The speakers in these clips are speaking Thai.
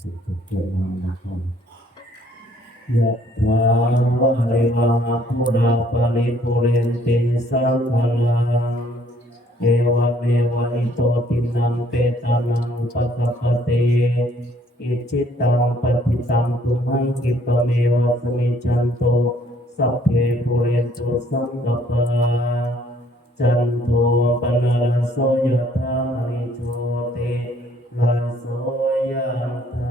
สุขเกิดมานะครับยะถาวะริวาภูราปริปุเรนติสังขลังเอวเมวะอิโตตินังเปตานังปะกปะเตอิจิตังปฏิตังตุมังกิปะเมวะสมิจันโตสัพเพปุเรนตุสังกปาจันโทปนะรโสยธาริโชติระโสยธานิโยวิวัชชันตุสัพพะโรโควินาศตุมาเตภวันวันตายา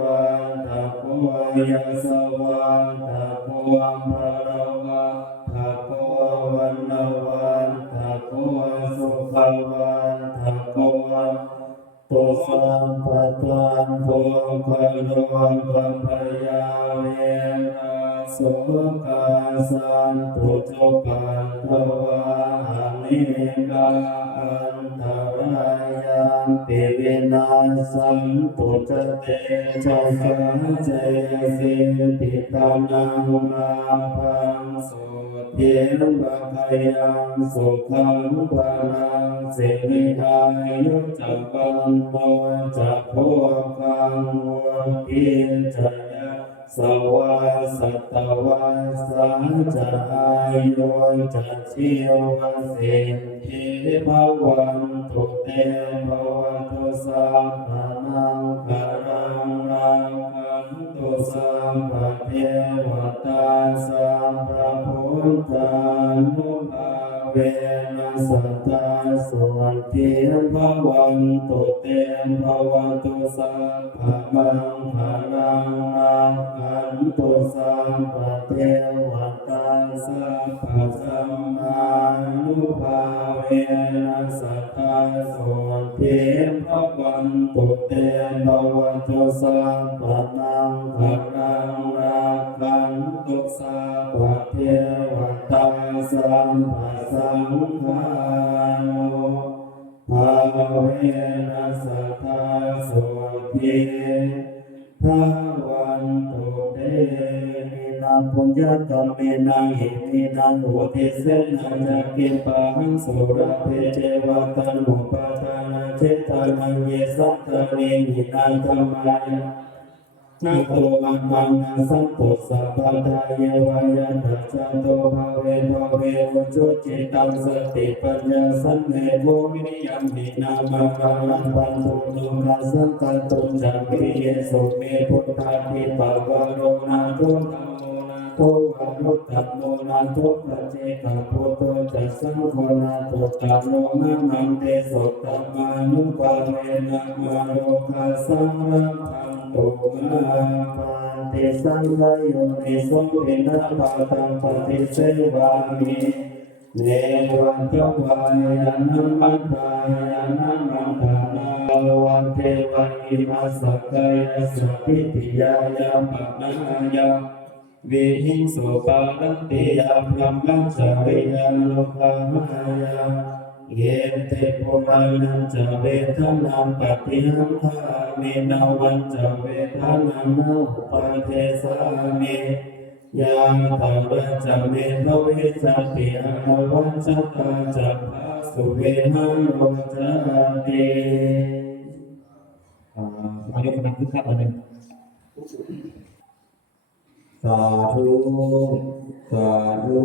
วันตะโกยัสสวันตะโกภะระวะตะโกวันนวันตะโกสุขวันตะโกตุสัมปทานโภคะโลกัมพยาเวนะโสกาสันตุจุปันทวะหานิกาอันายานติวินาสัมปุจเตจัสสะเจสิติตานังนาพังสุเทวะกายังสุขังปานังสิริทายุจักปันโตจักโพกังวทิจยะ สวาสัตวาสังจะอายุจะชีวสิทธิภวันตุเตภวันตุสัมมานังคารังรังคันตุสัมปะเทวตาสัมปะพุทธานุภา เวนัสตตาสุนทิภวันตุเตภวันตุสัมภะมังคารังรังคันตุสัมปะเทวตาสัมปะสัมมานุภาเวนัสตตาสุนทิภวันตุเตภวันตุสัมปะมังคารังรังคันตุสัมปะเทวตา สัมปะสังฆานุภาเวนัสตาสุทิภาวันตุเตมินาปุญญกรรมเมนังหิมินังอุทิเสนาจักเกปังสุราเพเจวะตันุปาทานาเจตานังเยสัตตานิหินังธรรมาย นาโตมังมังนาสัพพุสัพพะทาเยวายาทัจจโตภาเวภาเวอุจุจิตังสติปัญญาสันเนโวินิยัมมินามังคังปันตุนุนาสันตันตุจักขิเยสุเมพุทธาทิปะวะโรนาโตตัมโมนาโตวะรุตตัมโมนาโตปัจเจกะพุทโตจัสสังโฆนาโตตัมโมนะมันเตสุตตัมมานุปะเวนะมาโรคัสสังรัง ตุมาปันติสังขโยนิสุปินะปะตังปฏิเสวามิเนวันตวายานัมมัตตายานัมมัตตานาวันเทวันอิมัสกายสัพพิติยายาปะนายาวิหิงสุปาลติยาพรหมจาริยาโลกามายา เยเตปุรานันจะเวทนาปฏิหังคามินาวันจะเวทนานาอุปาเทสามิยาตาบัจจะเมทวิสัตติอนาวันจะตาจะภาสุเวหังโรจาติอ่าอายกกำลังคึกคักแล้วหนึ่งสาธุสาธุ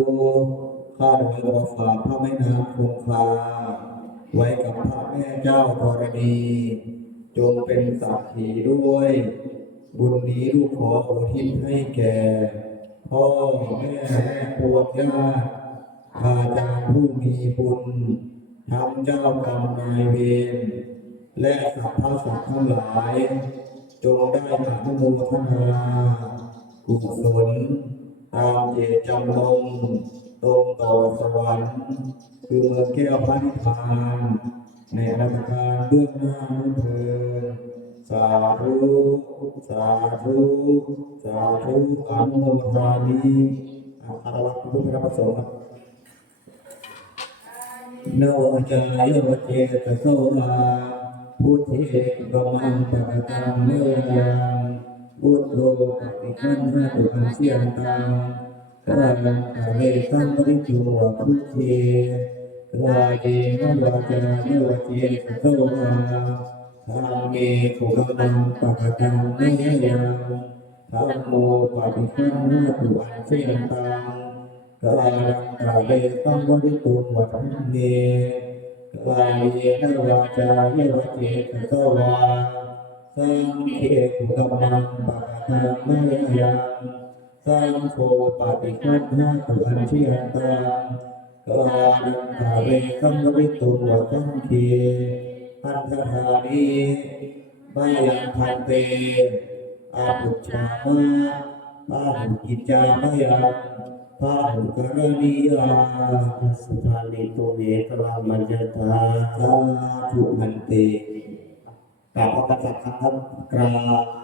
ข้าโดยเราฝากพระแม่นางคงคาไว้กับพระแม่เจ้าธรณีจงเป็นสักขีด้วย บุญนี้ลูกขออุทิศให้แก่ พ่อแม่และพวกญาติอาจารย์ผู้มีบุญทำเจ้ากรรมนายเวรและสัพพสัตว์ทั้งหลาย จงได้อนุโมทนากุศลตามเจตจำนง ตรงต่อสวรรค์คือเมืองแก้วพระนิพพานในอนาคตเบื้องหน้านู้นเถิดสาธุสาธุสาธุอนุโมทามิอะอารวะพระพุทธพระสงฆ์ครับโนจายโยเจตโสวาพุทธิกมังปะตังเมยังพุทโธปฏิคันหาตุอันเสียงตัง ราลังกะเวสัมปริจุวพุทเทกราเยนวาจาโยเจตโสวาธรรมเมกุกมังปะกตังเมยังธรรมโมปฏิคันาตุอันเสียงตังกลาลังกาเวตังวริตุงวัฏเนกลาเยนวาจาเยวเจตโตวาสังเขกุกมังปะทามายัง สังโฆปฏิคันหาตุอันชียนตังกลาลังกาเวตังวิตุงวัฏเนอันทธานีมายังพันเตอาภุชามาอาหุกิจจามยังพาหุกรณียาทัสสานิโตเมกลามัญญตาสาธุพันเตกราบพระกษัตริย์ครับกราบ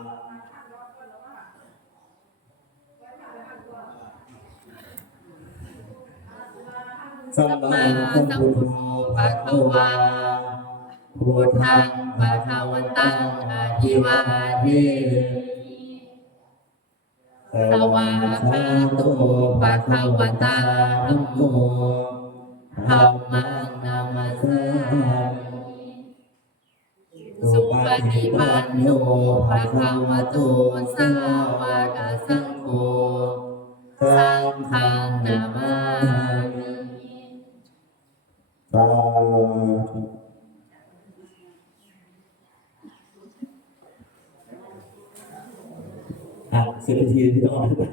สัมมาสัมพุทโธภะคะวาพุทธังภะคะวันตังอะหิวาเทสวาคาโตปะคะวตาธัมโมธัมมังนามัสสามิสุปฏิปันโนภะคะวะโตสาวกสังโฆสังฆนามา สิบนาทีพี่ต้องเอาไป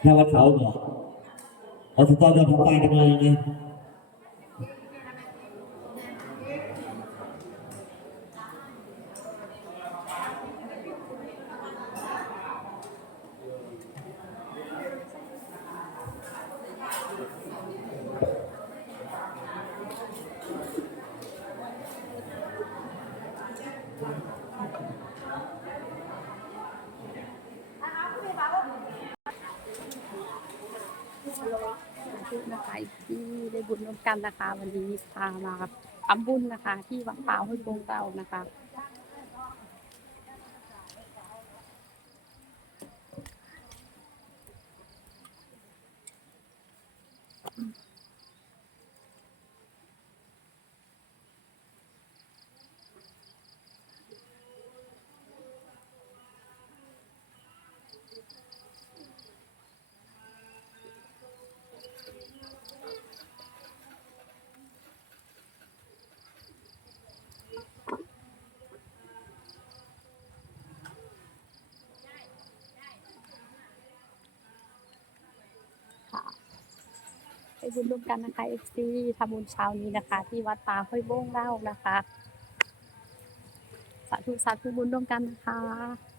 แค่วัดเขาเหรอเอาสตอจะพาไปกันมายัง ไงนะคะที่ได้บุญร่วมกันนะคะ วันนี้พามาทำบุญนะคะ ที่วัดป่าห้วยโป่งเรานะคะ บุญร่วมกันนะคะ FC ทำบุญเช้านี้นะคะ ที่วัดป่าห้วยโบ้งเล่านะคะ สาธุสาธุบุญร่วมกันนะคะ